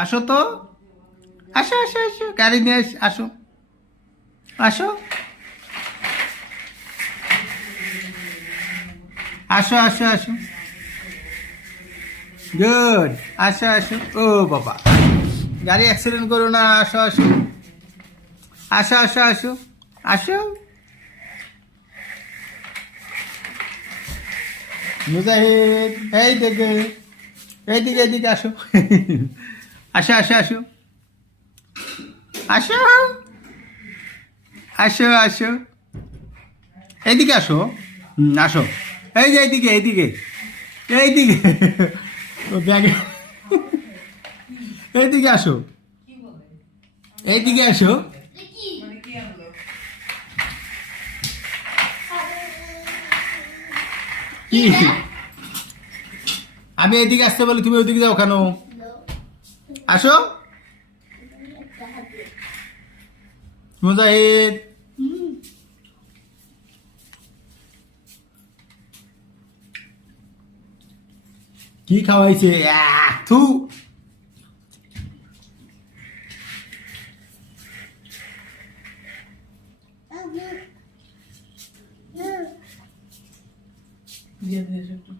আসো তো, আসো আসো আসো, গাড়ি নিয়ে আসো, আসো আসো আসো আসো, গুড, আসো আসো। ও বাবা, গাড়ি অ্যাক্সিডেন্ট করো না, আসো আসো, আসো আসো আসো, আসো। মুজাহিদ, এই দেখে, এইদিকে এইদিকে আসো, আসো আসো আসো, আসো আসো আসো, এইদিকে আসো, আসো, এই যে এইদিকে এইদিকে এইদিকে, ও ব্যাগে, এইদিকে আসো, এইদিকে আসো, কি আমি এইদিকে আসতে বলি, তুমি ওইদিকে যাও কেন? আসো মুজাহিদ, কি খাওয়াইছে? থু, দিয়ে দিয়েছে একটু